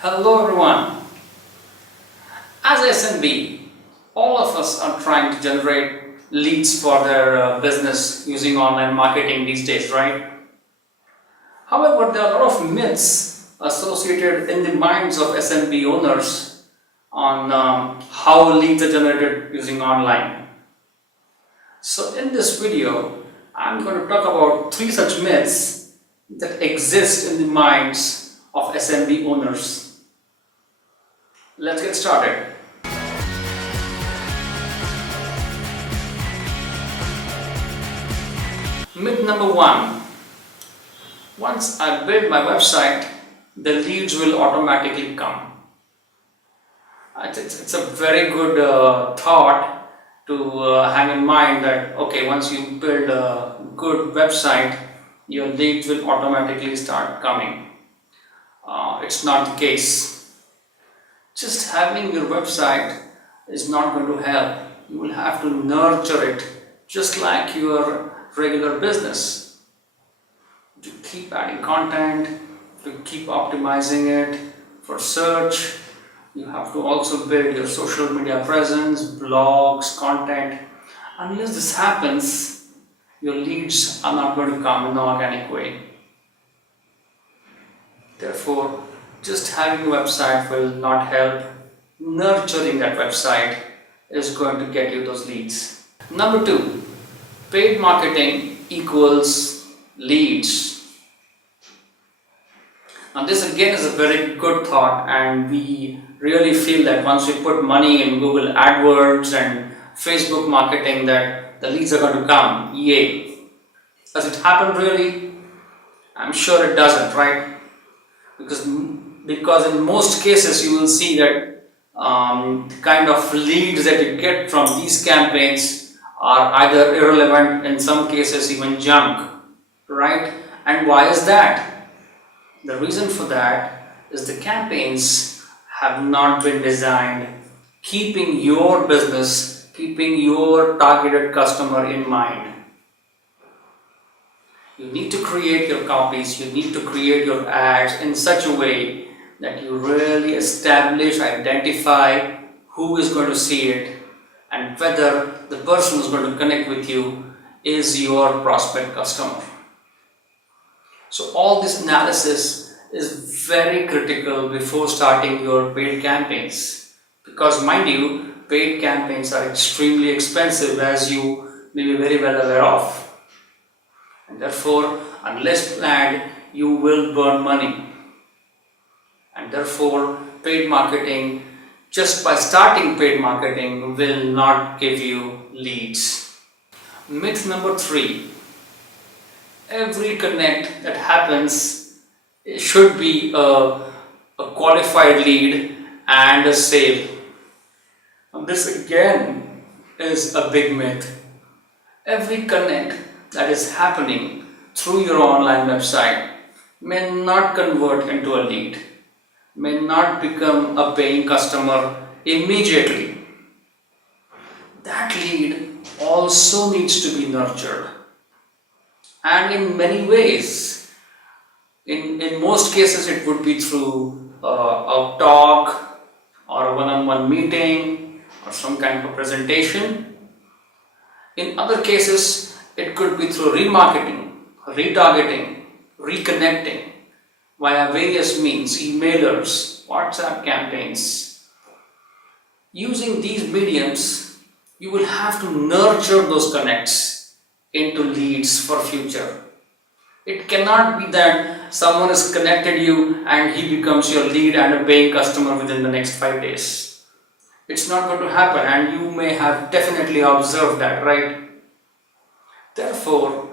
Hello everyone. As SMB, all of us are trying to generate leads for their business using online marketing these days, right? However, there are a lot of myths associated in the minds of SMB owners on how leads are generated using online. So in this video, I'm going to talk about 3 such myths that exist in the minds of SMB owners. Let's get started. Myth number 1. Once I build my website, the leads will automatically come. It's a very good thought to hang in mind that, okay, once you build a good website, your leads will automatically start coming. It's not the case. Just having your website is not going to help. You will have to nurture it just like your regular business. To keep adding content, to keep optimizing it for search. You have to also build your social media presence, blogs, content. Unless this happens, your leads are not going to come in an organic way. Therefore, just having a website will not help. Nurturing that website is going to get you those leads. Number 2, paid marketing equals leads. Now this again is a very good thought, and we really feel that once we put money in Google AdWords and Facebook marketing that the leads are going to come. Yay! Does it happen really? I'm sure it doesn't, right? Because in most cases you will see that the kind of leads that you get from these campaigns are either irrelevant, in some cases even junk, right? And why is that? The reason for that is the campaigns have not been designed keeping your business, keeping your targeted customer in mind. You need to create your copies, you need to create your ads in such a way that you really establish, identify who is going to see it and whether the person who is going to connect with you is your prospect customer. So all this analysis is very critical before starting your paid campaigns, because mind you, paid campaigns are extremely expensive, as you may be very well aware of. And therefore, unless planned, you will burn money. And therefore, paid marketing, just by starting paid marketing, will not give you leads. Myth number 3. Every connect that happens should be a qualified lead and a sale. And this again is a big myth. Every connect that is happening through your online website may not convert into a lead, may not become a paying customer immediately. That lead also needs to be nurtured, and in many ways. In most cases it would be through a talk or a one-on-one meeting or some kind of a presentation. In other cases it could be through remarketing, retargeting, reconnecting via various means, emailers, WhatsApp campaigns. Using these mediums, you will have to nurture those connects into leads for future. It cannot be that someone has connected you and he becomes your lead and a paying customer within the next 5 days. It's not going to happen, and you may have definitely observed that, right? Therefore,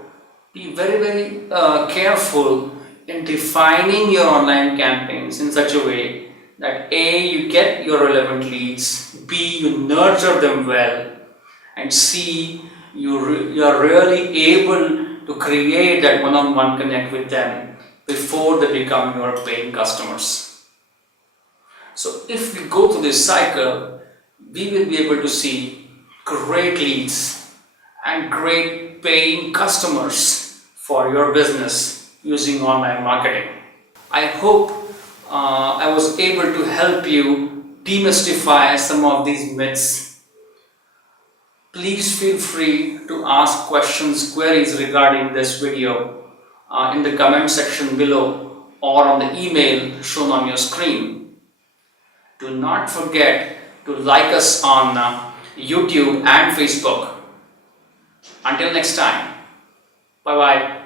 be very careful in defining your online campaigns in such a way that A, you get your relevant leads, B, you nurture them well, and C, you are really able to create that one-on-one connect with them before they become your paying customers. So if we go through this cycle, we will be able to see great leads and great paying customers for your business using online marketing. I hope I was able to help you demystify some of these myths. Please feel free to ask questions, queries regarding this video in the comment section below or on the email shown on your screen. Do not forget to like us on YouTube and Facebook. Until next time, bye bye.